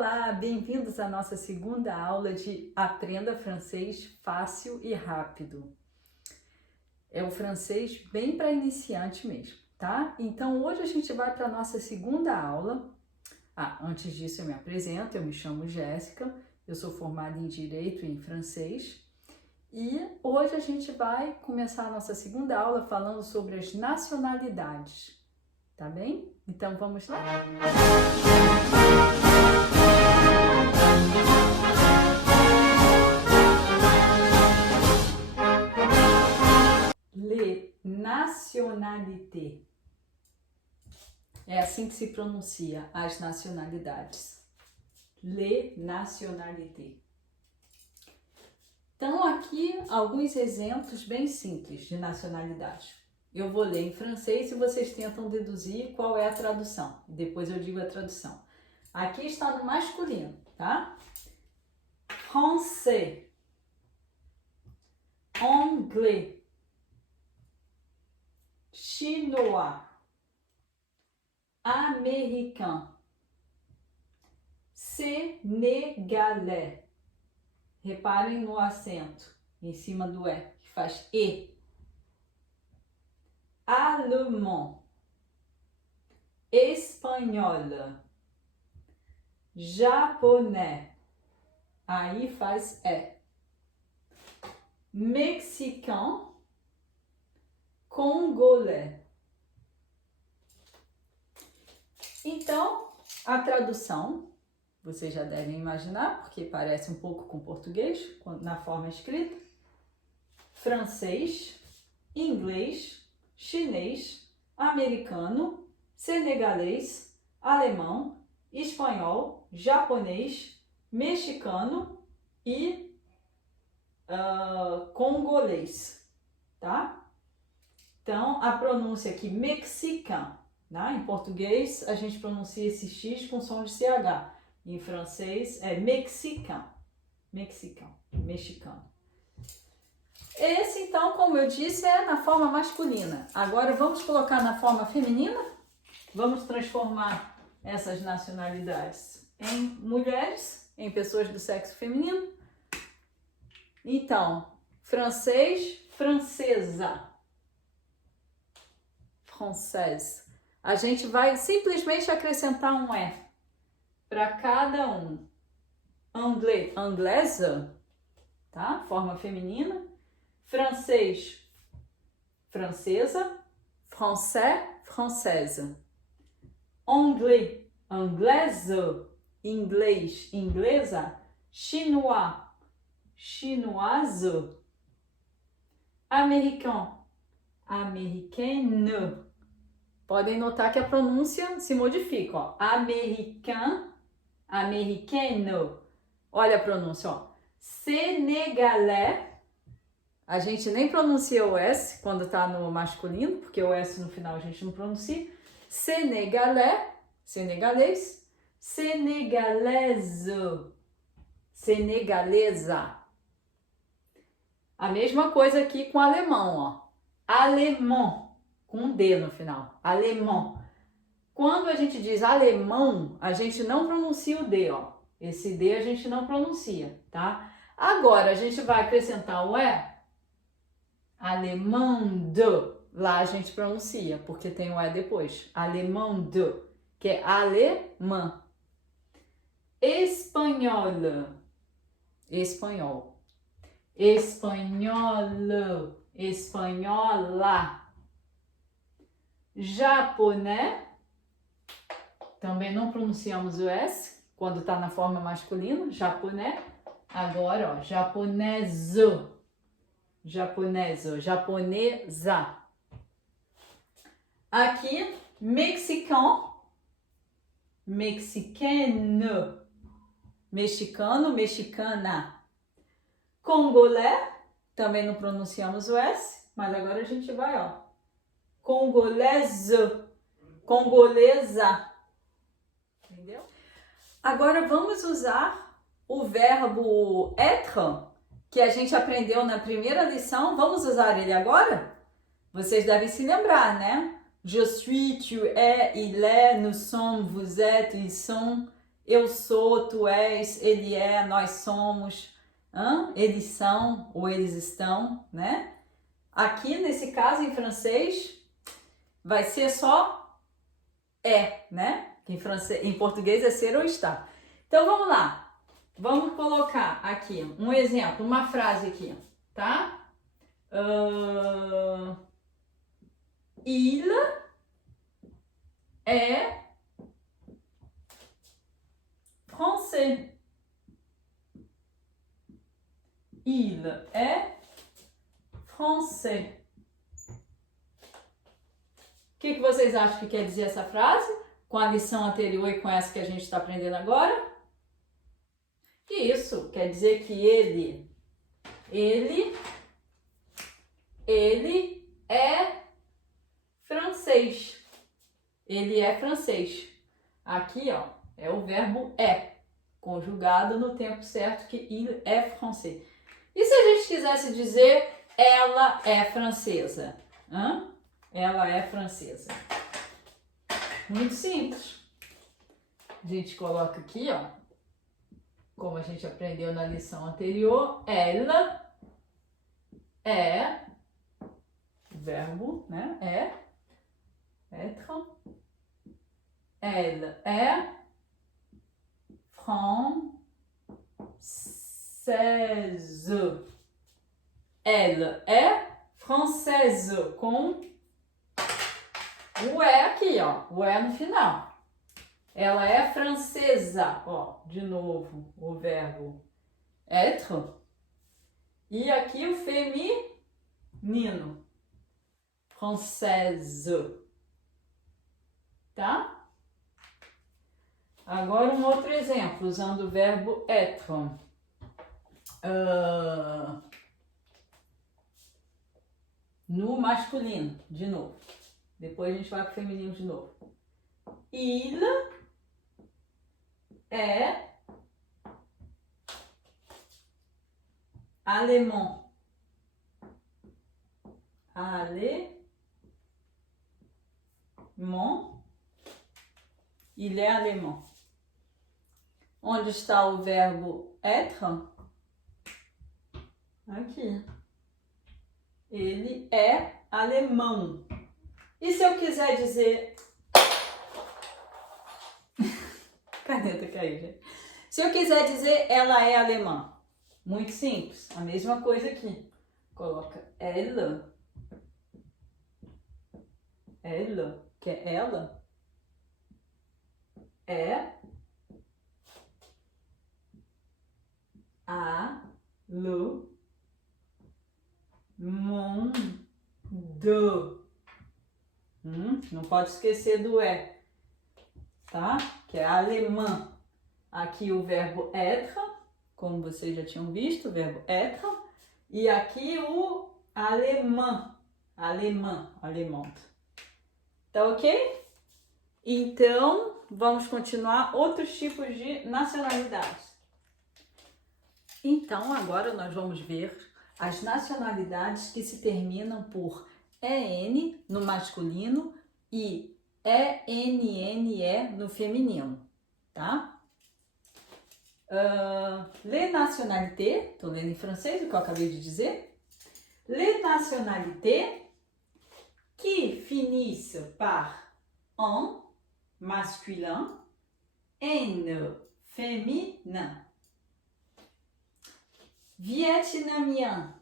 Olá, bem-vindos à nossa segunda aula de Aprenda Francês Fácil e Rápido. É o francês bem para iniciante mesmo, tá? Então hoje a gente vai para a nossa segunda aula. Antes disso eu me apresento, eu me chamo Jéssica, eu sou formada em Direito e em Francês. E hoje a gente vai começar a nossa segunda aula falando sobre as nacionalidades, tá bem? Então vamos lá? Les nationalités. É assim que se pronuncia as nacionalidades. Les nationalités. Então, aqui alguns exemplos bem simples de nacionalidade. Eu vou ler em francês e vocês tentam deduzir qual é a tradução. Depois eu digo a tradução. Aqui está no masculino, tá? Français, anglais, chinois, américain, sénégalais. Reparem no acento em cima do E, que faz E. Alemão, espanhol, japonês, aí faz E. Mexicano, congolês. Então, a tradução, vocês já devem imaginar, porque parece um pouco com português, na forma escrita. Francês, inglês, chinês, americano, senegalês, alemão, espanhol, japonês, mexicano e congolês, tá? Então, a pronúncia aqui, mexicano, né? Em português, a gente pronuncia esse X com som de CH. Em francês é mexicano, mexicano. Esse, então, como eu disse, é na forma masculina. Agora vamos colocar na forma feminina? Vamos transformar essas nacionalidades em mulheres, em pessoas do sexo feminino. Então, francês, francesa, française. A gente vai simplesmente acrescentar um E para cada um. Anglais, anglaise, tá? Forma feminina. Francês, francesa. Français, française. Anglais, anglaise. Inglês, inglesa. Chinois, chinoise. Americano, américaine. Podem notar que a pronúncia se modifica, ó. Américain, americano. Olha a pronúncia, ó. Senegalês. A gente nem pronuncia o S quando tá no masculino, porque o S no final a gente não pronuncia. Senegalês, senegalês. Senegalese, senegalesa. A mesma coisa aqui com alemão, ó. Alemão. Com um D no final, alemão. Quando a gente diz alemão, a gente não pronuncia o D, ó. Esse D a gente não pronuncia, tá? Agora, a gente vai acrescentar o E. Alemão-de. Lá a gente pronuncia, porque tem o E depois. Alemão-de, que é alemã. Espanhol. Espanhol. Espanhol. Espanhola. Japonês, também não pronunciamos o S quando está na forma masculina, japonês. Agora, ó, japoneso, japoneso, japonesa. Aqui, mexicano, mexicano, mexicano, mexicana. Congolês, também não pronunciamos o S, mas agora a gente vai, ó. Congolese, congolesa. Entendeu? Agora vamos usar o verbo être, que a gente aprendeu na primeira lição. Vamos usar ele agora? Vocês devem se lembrar, né? Je suis, tu es, il est, nous sommes, vous êtes, ils sont, eu sou, tu és, ele é, nós somos, eles são ou eles estão, né? Aqui, nesse caso, em francês, vai ser só né? Em português é ser ou estar. Então, vamos lá. Vamos colocar aqui um exemplo, uma frase aqui, tá? Il est français. Il est français. O que vocês acham que quer dizer essa frase? Com a lição anterior e com essa que a gente está aprendendo agora? Isso quer dizer que ele é francês. Ele é francês. Aqui, ó, é o verbo conjugado no tempo certo, que il est français. E se a gente quisesse dizer ela é francesa? Ela é francesa. Muito simples. A gente coloca aqui, ó, como a gente aprendeu na lição anterior, ela é, verbo, né? Être. Elle est française. Elle est française, com o aqui, ó, o no final. Ela é francesa, ó, de novo, o verbo être. E aqui o feminino, française, tá? Agora um outro exemplo, usando o verbo être. No masculino, de novo. Depois a gente vai para o feminino de novo. Il est allemand. Il est allemand. Onde está o verbo être? Aqui. Ele é alemão. E se eu quiser dizer... Caneta caiu, gente. Se eu quiser dizer ela é alemã, muito simples. A mesma coisa aqui. Coloca elle. Elle, que é ela. É do. Não pode esquecer do tá? Que é alemã. Aqui o verbo être, como vocês já tinham visto, o verbo être. E aqui o alemão. Tá ok? Então, vamos continuar outros tipos de nacionalidades. Então, agora nós vamos ver as nacionalidades que se terminam por EN no masculino e ENNE no feminino, tá? Les nationalités, estou lendo em francês o que eu acabei de dizer. Les nationalités qui finissent par en masculin, en féminin. Vietnamien,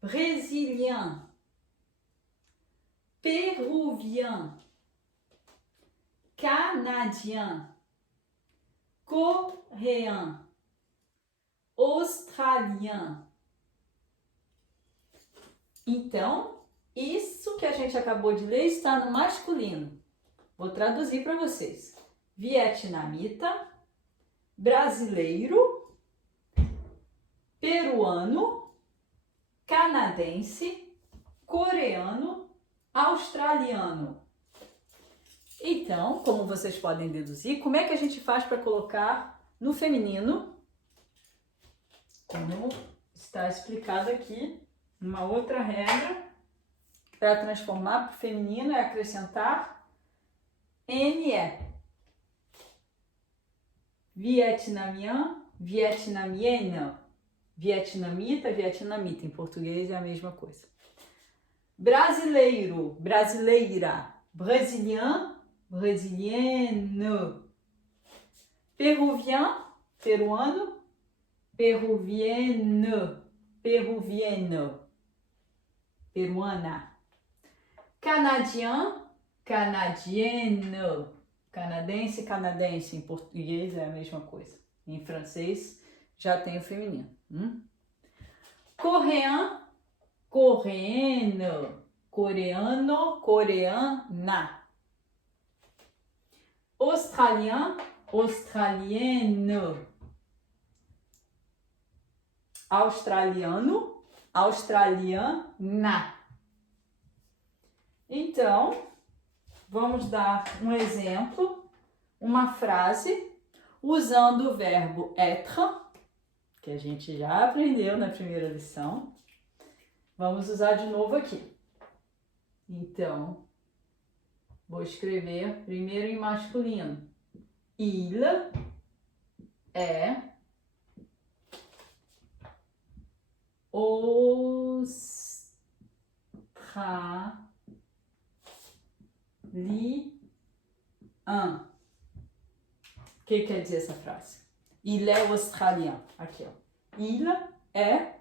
brésilien, péruvien, canadien, coréen, australien. Então, isso que a gente acabou de ler está no masculino. Vou traduzir para vocês. Vietnamita, brasileiro, peruano, canadense, coreano, australiano. Então, como vocês podem deduzir, como é que a gente faz para colocar no feminino? Como está explicado aqui, uma outra regra para transformar para o feminino é acrescentar NE. Vietnamien, vietnamienne. Vietnamita, vietnamita. Em português é a mesma coisa. Brasileiro, brasileira. Brésilien, brésilienne. Péruvien, peruano. Péruvienne, péruvienne. Peruana. Canadien, canadienne. Canadense, canadense. Em português é a mesma coisa. Em francês já tem o feminino. Coréen, coréenne. Coreano, coreana. Australien, australienne. Australiano, australiana. Então, vamos dar um exemplo, uma frase, usando o verbo être, que a gente já aprendeu na primeira lição. Vamos usar de novo aqui. Então, vou escrever primeiro em masculino. Il est australien. O que quer dizer essa frase? Il est australien. Aqui, ó. Il est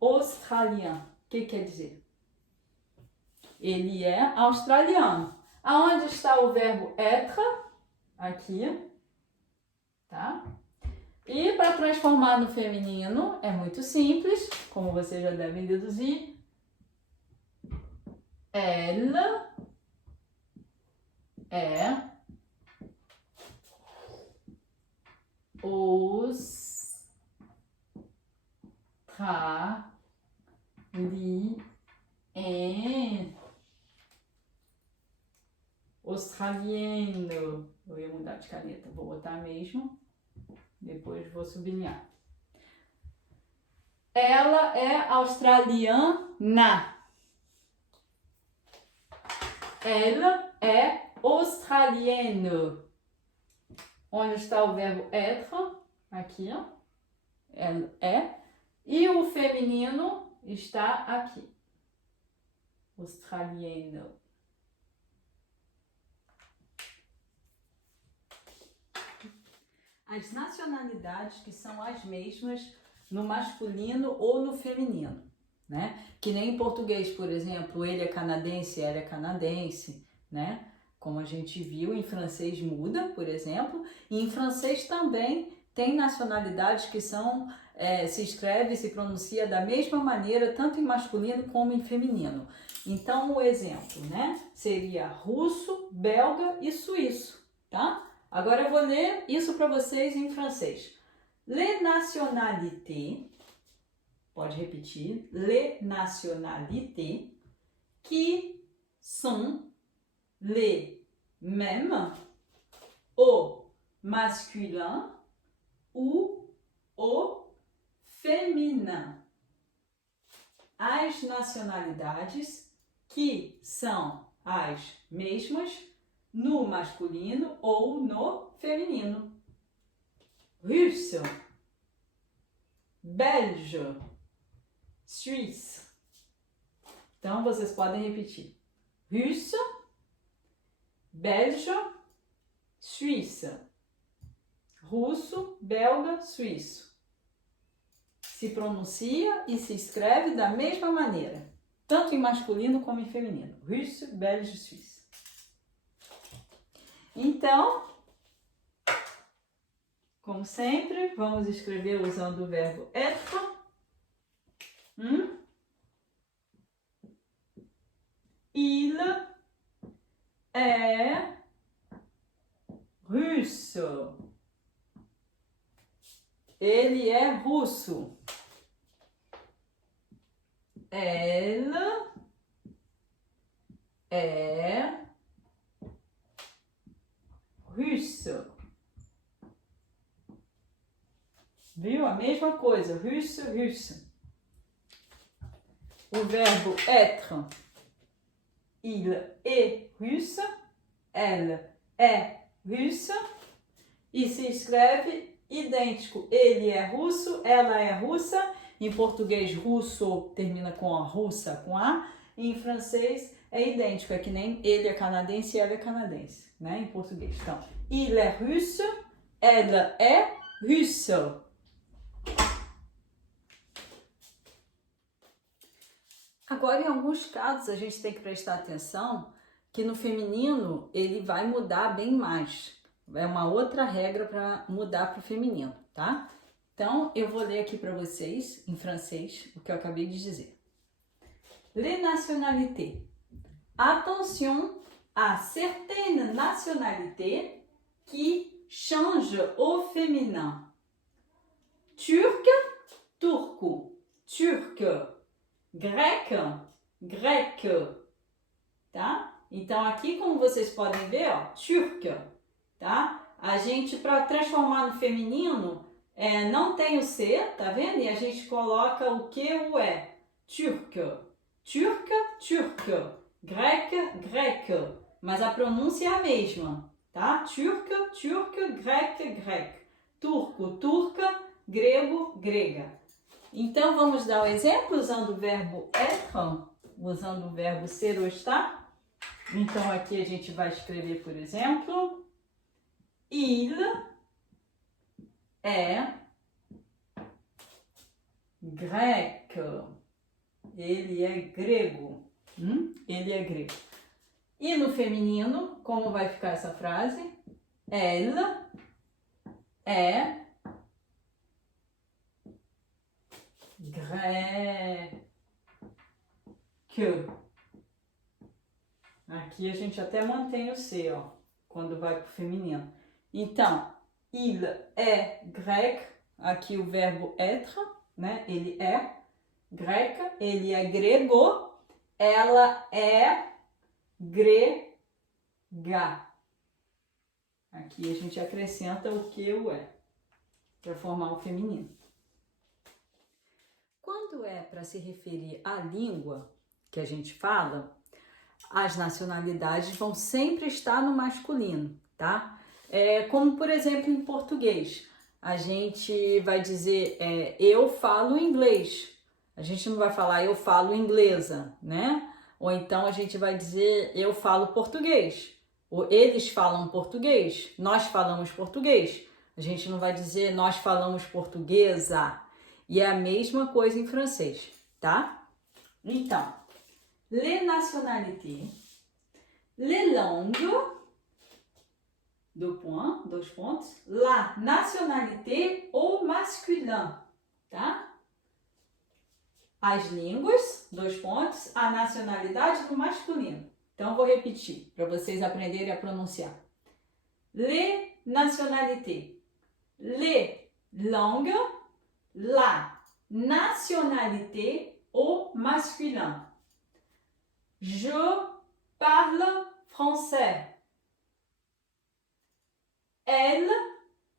australien. O que quer dizer? Ele é australiano. Aonde está o verbo être? Aqui. Tá? E para transformar no feminino é muito simples, como vocês já devem deduzir. Elle é australiano. Eu ia mudar de caneta, vou botar mesmo. Depois vou sublinhar. Ela é australiana. Ela é australienne. Onde está o verbo être? Aqui, ó. Elle é. E o feminino está aqui. Australienne. As nacionalidades que são as mesmas no masculino ou no feminino, né? Que nem em português, por exemplo, ele é canadense, ela é canadense, né? Como a gente viu, em francês muda, por exemplo, e em francês também tem nacionalidades que são, se escreve, se pronuncia da mesma maneira, tanto em masculino como em feminino. Então, o exemplo, né? Seria russo, belga e suíço, tá? Agora eu vou ler isso para vocês em francês. Les nationalités, pode repetir, les nationalités qui sont les mêmes au masculin ou au féminin. As nacionalidades que são as mesmas no masculino ou no feminino. Russe, belge, suíça. Então, vocês podem repetir. Russe, belge, suíça. Russo, belga, suíço. Se pronuncia e se escreve da mesma maneira, tanto em masculino como em feminino. Russe, belge, suíça. Então, como sempre, vamos escrever usando o verbo être. Il est russe. Ele é russo. Elle est russe. Viu? A mesma coisa. Russe, russe. O verbo être. Il est russe. Elle est russe. e se escreve idêntico. Ele é russo, ela é russa. Em português, russo termina com a russa, com a. E em francês é idêntico, é que nem ele é canadense e ela é canadense, né? Em português. Então, il est russe, ela é russe. Agora, em alguns casos, a gente tem que prestar atenção que no feminino ele vai mudar bem mais. É uma outra regra para mudar para o feminino, tá? Então, eu vou ler aqui para vocês, em francês, o que eu acabei de dizer. Les nationalités. Attention à certaines nationalités qui changent au féminin. Turc, turco. Turque. Grec, grec. Tá? Então, aqui, como vocês podem ver, ó, turc, tá? A gente, para transformar no feminino, não tem o C, tá vendo? E a gente coloca o que o é. Turc, turc, turc. Grec, grec. Mas a pronúncia é a mesma, tá? Turc, turc, grec, grec. Turco, turca, grego, grega. Então, vamos dar um exemplo usando o verbo être, usando o verbo ser ou estar. Então, aqui a gente vai escrever, por exemplo, il est grec. Ele é grego. Ele é grego. E no feminino, como vai ficar essa frase? Elle est grec. Aqui a gente até mantém o C, ó, quando vai para o feminino. Então, il est grec, aqui o verbo être, né? Ele é grec, ele é grego, ela é grega. Aqui a gente acrescenta o que o é, para formar o feminino. Quando é para se referir à língua que a gente fala, as nacionalidades vão sempre estar no masculino, tá? Como, por exemplo, em português. A gente vai dizer eu falo inglês. A gente não vai falar eu falo inglesa, né? Ou então a gente vai dizer eu falo português. Ou eles falam português, nós falamos português. A gente não vai dizer nós falamos portuguesa. E é a mesma coisa em francês, tá? Então, les nationalités, les langues, dois pontos, la nationalité au masculin, tá? As línguas, dois pontos, a nacionalidade no masculino. Então, vou repetir para vocês aprenderem a pronunciar. Les nationalités, les langues, la nationalité au masculin. Je parle français. Elle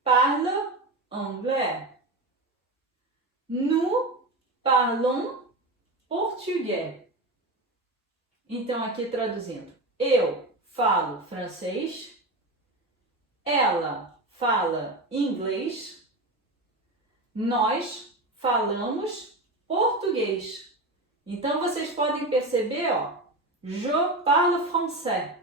parle anglais. Nous parlons português. Então, aqui traduzindo. Eu falo francês. Ela fala inglês. Nós falamos português. Então, vocês podem perceber, ó. Je parle français.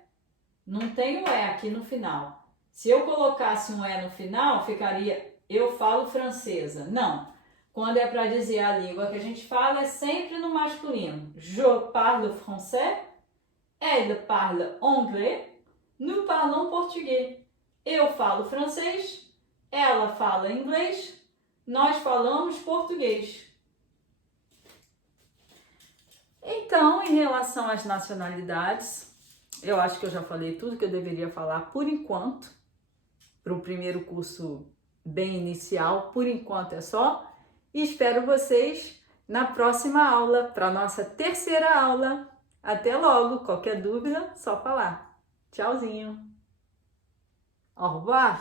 Não tem o E aqui no final. Se eu colocasse um E no final, ficaria eu falo francesa. Não. Quando é para dizer a língua que a gente fala, é sempre no masculino. Je parle français. Elle parle anglais. Nous parlons português. Eu falo francês. Ela fala inglês. Nós falamos português. Então, em relação às nacionalidades, eu acho que eu já falei tudo que eu deveria falar por enquanto. Para o primeiro curso bem inicial, por enquanto é só. E espero vocês na próxima aula, para a nossa terceira aula. Até logo! Qualquer dúvida, só falar. Tchauzinho! Au revoir!